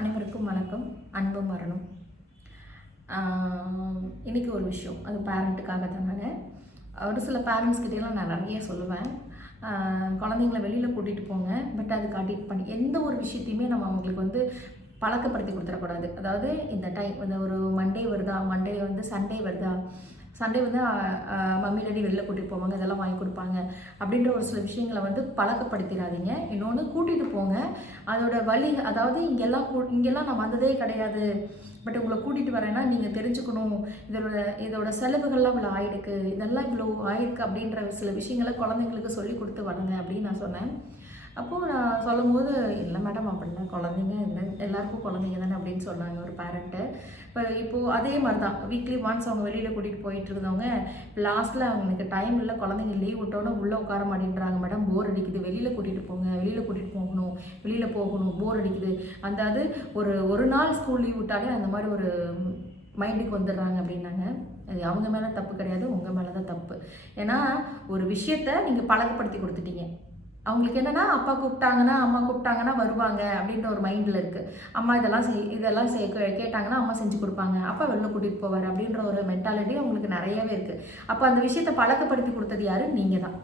அனைவருக்கும் வணக்கம். அன்பும் வரணும். இன்றைக்கி ஒரு விஷயம், அது பேரண்ட்டுக்காக தானே. ஒரு சில பேரண்ட்ஸ்கிட்டலாம் நான் நிறைய சொல்லுவேன், குழந்தைங்கள வெளியில் கூட்டிகிட்டு போங்க, பட் அது காட்டிட்டு பண்ணி எந்த ஒரு விஷயத்தையுமே நம்ம அவங்களுக்கு வந்து பழக்கப்படுத்தி கொடுத்துடக்கூடாது. அதாவது இந்த டைம் இந்த ஒரு மண்டே வருதா, மண்டே வந்து சண்டே வருதா, சண்டே வந்து மம்மி டாடி வெளில கூட்டிகிட்டு போவாங்க, இதெல்லாம் வாங்கி கொடுப்பாங்க அப்படின்ற ஒரு சில விஷயங்களை வந்து பழக்கப்படுத்திடாதீங்க. இன்னொன்று கூட்டிகிட்டு போங்க, அதோட வழி, அதாவது இங்கெல்லாம் நான் வந்ததே கிடையாது, பட் உங்களை கூட்டிகிட்டு வரேன்னா நீங்கள் தெரிஞ்சுக்கணும், இதோட செலவுகள்லாம் இவ்வளோ ஆயிருக்கு, இதெல்லாம் இவ்வளோ ஆயிருக்கு அப்படின்ற சில விஷயங்களை குழந்தைங்களுக்கு சொல்லி கொடுத்து வரங்க அப்படின்னு நான் சொன்னேன். அப்போது நான் சொல்லும்போது, இல்லை மேடம் அப்படின்னா குழந்தைங்க இல்லை, எல்லாருக்கும் குழந்தைங்க தானே அப்படின்னு சொன்னாங்க ஒரு பேரண்ட்டு. இப்போது அதே மாதிரி தான் வீக்லி ஒன்ஸ் அவங்க வெளியில் கூட்டிகிட்டு போயிட்டு இருந்தவங்க லாஸ்ட்டில் அவங்களுக்கு டைம் இல்லை, குழந்தைங்க லீவ் விட்டோன்னே உள்ளே உட்கார மாட்டேன்றாங்க, மேடம் போர் அடிக்குது, வெளியில் கூட்டிகிட்டு போங்க, வெளியில் கூட்டிகிட்டு போகணும், வெளியில் போகணும், போர் அடிக்குது. அதாவது ஒரு நாள் ஸ்கூல் லீவ் விட்டாலே அந்த மாதிரி ஒரு மைண்டுக்கு வந்துடுறாங்க அப்படின்னாங்க. அது அவங்க மேலே தப்பு கிடையாது, உங்கள் மேலே தான் தப்பு. ஏன்னா ஒரு விஷயத்த நீங்கள் பழக்கப்படுத்தி கொடுத்துட்டீங்க. அவங்களுக்கு என்னென்னா அப்பா கூப்பிட்டாங்கன்னா அம்மா கூப்பிட்டாங்கன்னா வருவாங்க அப்படின்ற ஒரு மைண்டில் இருக்குது. அம்மா இதெல்லாம் கேட்டாங்கன்னா அம்மா செஞ்சு கொடுப்பாங்க, அப்பா வெளில கூட்டிகிட்டு போவார் அப்படின்ற ஒரு மென்டாலிட்டி அவங்களுக்கு நிறையவே இருக்குது. அப்போ அந்த விஷயத்தை பழக்கப்படுத்தி கொடுத்தது யார்? நீங்கள் தான்.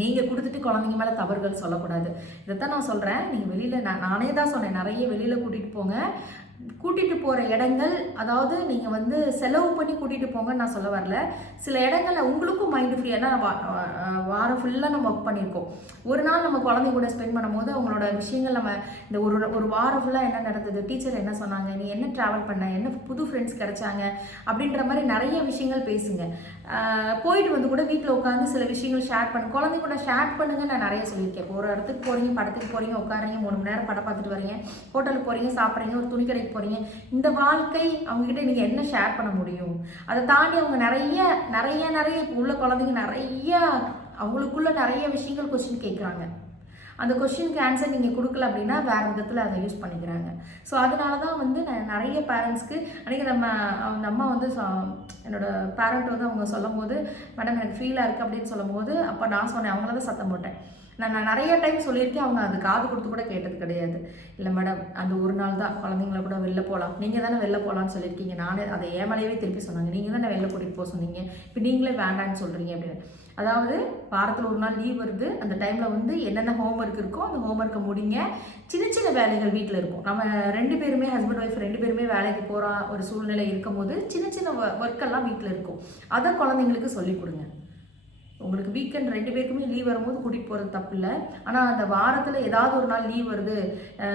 நீங்கள் கொடுத்துட்டு குழந்தைங்க மேலே தவறுகள் சொல்லக்கூடாது. இதைத்தான் நான் சொல்கிறேன். நீங்கள் வெளியில் நானே தான் சொன்னேன், நிறைய வெளியில் கூட்டிகிட்டு போங்க, கூட்டிகிட்டு போகிற இடங்கள், அதாவது நீங்கள் வந்து செலவு பண்ணி கூட்டிகிட்டு போங்கன்னு நான் சொல்ல வரல. சில இடங்களில் உங்களுக்கும் மைண்டு ஃப்ரீ. ஏன்னா வாரம் ஃபுல்லாக நம்ம ஒர்க் பண்ணியிருக்கோம், ஒரு நாள் நம்ம குழந்தைங்க கூட ஸ்பெண்ட் பண்ணும்போது அவங்களோட விஷயங்கள் நம்ம இந்த ஒரு வாரம் ஃபுல்லாக என்ன நடந்தது, டீச்சர் என்ன சொன்னாங்க, நீ என்ன ட்ராவல் பண்ண, என்ன புது ஃப்ரெண்ட்ஸ் கிடைச்சாங்க அப்படின்ற மாதிரி நிறைய விஷயங்கள் பேசுங்க. போயிட்டு வந்து கூட வீட்டில் உட்காந்து சில விஷயங்கள் ஷேர் பண்ணு, குழந்தைங்க கூட ஷேர் பண்ணுங்க. நான் நிறைய சொல்லியிருக்கேன். ஒரு இடத்துக்கு போகிறீங்க, படத்துக்கு போகிறீங்க, உட்காரீங்க, 3 மணி நேரம் படம் பார்த்துட்டு வரீங்க, ஹோட்டலுக்கு போகிறீங்க, சாப்பிட்றீங்க, ஒரு துணி கடைக்கு போகிறீங்க, இந்த வாழ்க்கை அவங்ககிட்ட நீங்கள் என்ன ஷேர் பண்ண முடியும்? அதை தாண்டி அவங்க நிறைய நிறைய நிறைய உள்ள குழந்தைங்க நிறைய அவங்களுக்குள்ள நிறைய விஷயங்கள் கொஸ்டின் கேட்குறாங்க. அந்த கொஸ்டினுக்கு ஆன்சர் நீங்கள் கொடுக்கல அப்படின்னா வேறு விதத்தில் அதை யூஸ் பண்ணிக்கிறாங்க. ஸோ அதனால தான் வந்து நான் நிறைய பேரண்ட்ஸ்க்கு அன்றைக்கி அந்த அம்மா வந்து என்னோட பேரண்ட் வந்து அவங்க சொல்லும் போது, மேடம் எனக்கு ஃபீலாக இருக்குது அப்படின்னு சொல்லும் போது, அப்போ நான் சொன்னேன், அவங்கள தான் சத்தம் போட்டேன். நான் நிறைய டைம் சொல்லியிருக்கேன், அவங்க அது காது கொடுத்து கூட கேட்டது கிடையாது. இல்லை மேடம், அந்த ஒரு நாள் தான் குழந்தைங்கள கூட வெளில போகலாம், நீங்கள் தானே வெளில போகலான்னு சொல்லியிருக்கீங்க, நானே அதை ஏமலையவே திருப்பி சொன்னாங்க, நீங்கள் தானே வெளில கூட்டிகிட்டு போக சொன்னீங்க, இப்போ நீங்களே வேண்டான்னு சொல்கிறீங்க அப்படின்னு. அதாவது வாரத்தில் ஒரு நாள் லீவ் வருது, அந்த டைமில் வந்து என்னென்ன ஹோம்ஒர்க் இருக்கோ அந்த ஹோம்ஒர்க்கை முடிங்க. சின்ன சின்ன வேலைகள் வீட்டில் இருக்கும், நம்ம 2 பேருமே ஹஸ்பண்ட் ஒய்ஃப் 2 பேருமே வேலைக்கு போகிற ஒரு சூழ்நிலை இருக்கும் போது சின்ன சின்ன ஒர்க்கெல்லாம் வீட்டில் இருக்கும், அதை குழந்தைங்களுக்கு சொல்லிக் கொடுங்க. உங்களுக்கு வீக்கெண்ட் 2 பேருக்குமே லீவ் வரும்போது கூட்டிகிட்டு போகிறது தப்பு இல்லை. ஆனால் அந்த வாரத்தில் ஏதாவது ஒரு நாள் லீவ் வருது,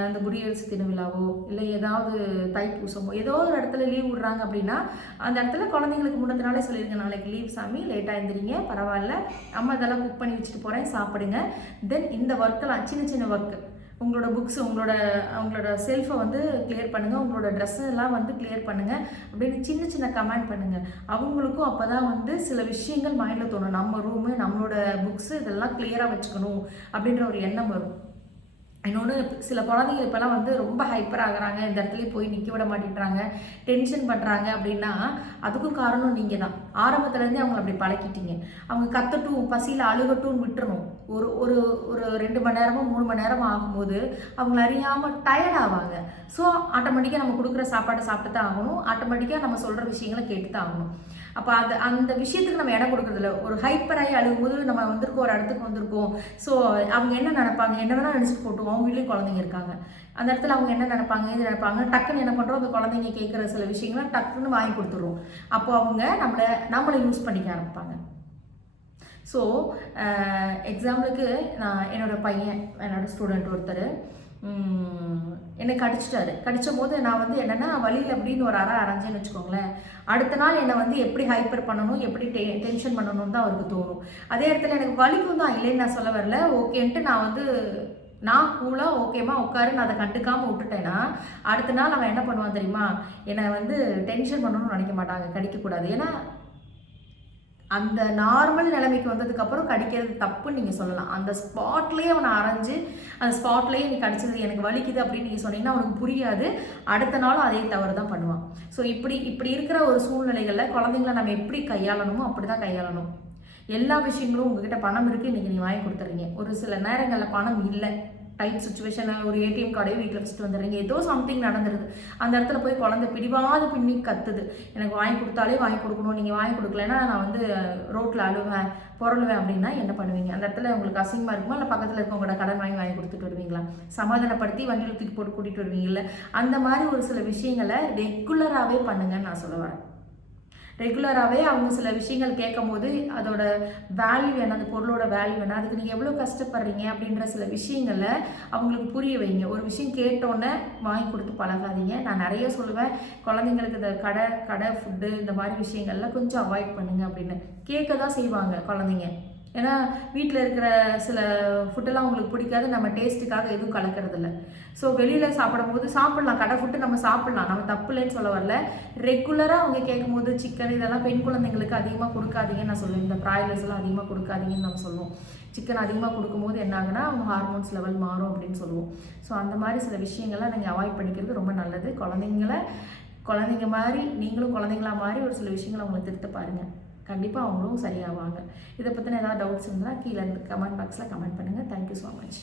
அந்த குடியரசு தின விழாவோ இல்லை ஏதாவது தைப்பூசமோ ஏதோ ஒரு இடத்துல லீவ் விடுறாங்க அப்படின்னா அந்த இடத்துல குழந்தைங்களுக்கு முன்னத்த நாளே சொல்லிடுங்க, நாளைக்கு லீவ் சாமி, லேட்டாக எழுந்திரிங்க, பரவாயில்ல, அம்மா இதெல்லாம் குக் பண்ணி வச்சுட்டு போகிறேன், சாப்பிடுங்க. தென் இந்த ஒர்க்கெல்லாம் சின்ன சின்ன ஒர்க்கு, உங்களோட புக்ஸ், உங்களோட செல்ஃபை வந்து கிளியர் பண்ணுங்கள், உங்களோட ட்ரெஸ்ஸெல்லாம் வந்து கிளியர் பண்ணுங்கள் அப்படின்னு சின்ன சின்ன கமெண்ட் பண்ணுங்கள். அவங்களுக்கும் அப்போ தான் வந்து சில விஷயங்கள் மைண்டில் தோணும், நம்ம ரூமு, நம்மளோட புக்ஸு இதெல்லாம் கிளியராக வச்சுக்கணும் அப்படின்ற ஒரு எண்ணம் வரும். இன்னொன்று, சில குழந்தைங்க இப்போலாம் வந்து ரொம்ப ஹைப்பர் ஆகுறாங்க, இந்த இடத்துலையும் போய் நிற்க விட மாட்டேன்றாங்க, டென்ஷன் பண்ணுறாங்க அப்படின்னா அதுக்கும் காரணம் நீங்கள் தான். ஆரம்பத்துலேருந்தே அவங்களை அப்படி பழக்கிட்டீங்க. அவங்க கத்தட்டும், பசியில் அழுகட்டும் விட்டுறணும். ஒரு 2 மணி நேரமோ 3 மணி நேரமோ ஆகும்போது அவங்கள அறியாமல் டயர்ட் ஆவாங்க. ஸோ ஆட்டோமேட்டிக்காக நம்ம கொடுக்குற சாப்பாட்டை சாப்பிட்டு தான் ஆகணும், ஆட்டோமேட்டிக்காக நம்ம சொல்கிற விஷயங்களை கேட்டு தான் ஆகணும். அப்போ அந்த விஷயத்துக்கு நம்ம இடம் கொடுக்குறதில்ல. ஒரு ஹைப்பராகி அழுகும்போது நம்ம வந்திருக்கோம், ஒரு இடத்துக்கு வந்திருக்கோம், ஸோ அவங்க என்ன நினைப்பாங்க, என்ன வேணால் நினச்சிட்டு போட்டோம், அவங்க வீட்லேயும் குழந்தைங்க இருக்காங்க, அந்த இடத்துல அவங்க என்ன நினைப்பாங்க, இது நினைப்பாங்க, டக்குன்னு என்ன பண்ணுறோம், அந்த குழந்தைங்க கேட்குற சில விஷயங்களை டக்குன்னு வாங்கி கொடுத்துருவோம். அப்போ அவங்க நம்மளை யூஸ் பண்ணிக்க ஆரம்பிப்பாங்க. ஸோ எக்ஸாம்பிளுக்கு என்னோடய பையன், என்னோடய ஸ்டூடெண்ட் ஒருத்தர் என்னை கடித்த போது நான் வந்து என்னென்னா வழியில் அப்படின்னு ஒரு அரைஞ்சேன்னு வச்சுக்கோங்களேன், அடுத்த நாள் என்னை வந்து எப்படி ஹைப்பர் பண்ணணும், எப்படி டென்ஷன் பண்ணணும்னு தான் அவருக்கு தோணும். அதே இடத்துல எனக்கு வலிக்கும் தான், இல்லைன்னு நான் சொல்ல வரல, ஓகேன்ட்டு நான் கூலாக ஓகேம்மா உட்காரு, நான் அதை கண்டுக்காமல் விட்டுட்டேன்னா அடுத்த நாள் அவன் என்ன பண்ணுவான் தெரியுமா, என்னை வந்து டென்ஷன் பண்ணணும்னு நினைக்க மாட்டாங்க, கடிக்கக்கூடாது. ஏன்னா அந்த நார்மல் நிலைமைக்கு வந்ததுக்கப்புறம் கடிக்கிறது தப்புன்னு நீங்கள் சொல்லலாம். அந்த ஸ்பாட்லேயே அவனை அரைஞ்சு அந்த ஸ்பாட்லேயே நீ கடிச்சது எனக்கு வலிக்குது அப்படின்னு நீங்கள் சொன்னீங்கன்னா அவனுக்கு புரியாது, அடுத்த நாளும் அதே தவறு தான் பண்ணுவான். ஸோ இப்படி இருக்கிற ஒரு சூழ்நிலைகளில் குழந்தைங்கள நம்ம எப்படி கையாளணுமோ அப்படி தான் கையாளணும். எல்லா விஷயங்களும் உங்ககிட்ட பணம் இருக்குது, இன்றைக்கி நீ வாங்கி கொடுத்துறீங்க, ஒரு சில நேரங்களில் பணம் இல்லை, டைட் சுச்சுவேஷன், ஒரு ஏடிஎம் கார்டே வீட்டில் வச்சுட்டு வந்துடுறீங்க, ஏதோ சம்திங் நடந்துருது. அந்த இடத்துல போய் குழந்தை பிடிவாத பின்னி கத்துது, எனக்கு வாங்கி கொடுத்தாலே வாங்கி கொடுக்கணும், நீங்கள் வாங்கி கொடுக்கலன்னா நான் வந்து ரோட்டில் அழுவேன் பொருளுவேன் அப்படின்னா என்ன பண்ணுவீங்க? அந்த இடத்துல உங்களுக்கு அசிங்கமாக இருக்குமா, இல்லை பக்கத்தில் இருக்கவங்களோட கடன் வாங்கி கொடுத்துட்டு வருவீங்களா? சமாதானப்படுத்தி வண்டியில் தூக்கி போட்டு கூட்டிகிட்டு வருவீங்கல்ல? அந்த மாதிரி ஒரு சில விஷயங்களை ரெகுலராகவே பண்ணுங்கன்னு நான் சொல்ல வரேன். ரெகுலராகவே அவங்க சில விஷயங்கள் கேட்கும் போது அதோட வேல்யூ என்ன, அந்த பொருளோட வேல்யூ என்ன, அதுக்கு நீங்கள் எவ்வளோ கஷ்டப்படுறீங்க அப்படின்ற சில விஷயங்களை அவங்களுக்கு புரிய வைங்க. ஒரு விஷயம் கேட்டோன்னே வாங்கி கொடுத்து பழகாதீங்க. நான் நிறைய சொல்லுவேன், குழந்தைங்களுக்கு இந்த கடை ஃபுட்டு இந்த மாதிரி விஷயங்கள்லாம் கொஞ்சம் அவாய்ட் பண்ணுங்க அப்படின்னு. கேட்க தான் செய்வாங்க குழந்தைங்க. ஏன்னா வீட்டில் இருக்கிற சில ஃபுட்டெல்லாம் அவங்களுக்கு பிடிக்காது, நம்ம டேஸ்ட்டுக்காக எதுவும் கலக்கிறதில்ல. ஸோ வெளியில் சாப்பிடும்போது சாப்பிட்லாம், கடை ஃபுட்டு நம்ம சாப்பிட்லாம், நம்ம தப்பு இல்லைன்னு சொல்ல வரல. ரெகுலராக அவங்க கேட்கும்போது சிக்கன் இதெல்லாம் பெண் குழந்தைங்களுக்கு அதிகமாக கொடுக்காதீங்கன்னு நான் சொல்லுவேன். இந்த ப்ராய்லர்ஸ் எல்லாம் அதிகமாக கொடுக்காதீங்கன்னு நம்ம சொல்லுவோம். சிக்கன் அதிகமாக கொடுக்கும்போது என்ன ஆகுனா அவங்க ஹார்மோன்ஸ் லெவல் மாறும் அப்படின்னு சொல்லுவோம். ஸோ அந்த மாதிரி சில விஷயங்கள்லாம் நீங்கள் அவாய்ட் பண்ணிக்கிறது ரொம்ப நல்லது. குழந்தைங்க மாதிரி நீங்களும் குழந்தைங்களா மாதிரி ஒரு சில விஷயங்களை அவங்களை திருத்த பாருங்கள். கண்டிப்பாக அவங்களும் சரியாவாங்க. இதை பற்றின ஏதாவது டவுட்ஸ் இருந்தால் கீழே கமெண்ட் பாக்ஸில் கமெண்ட் பண்ணுங்கள். Thank you so much.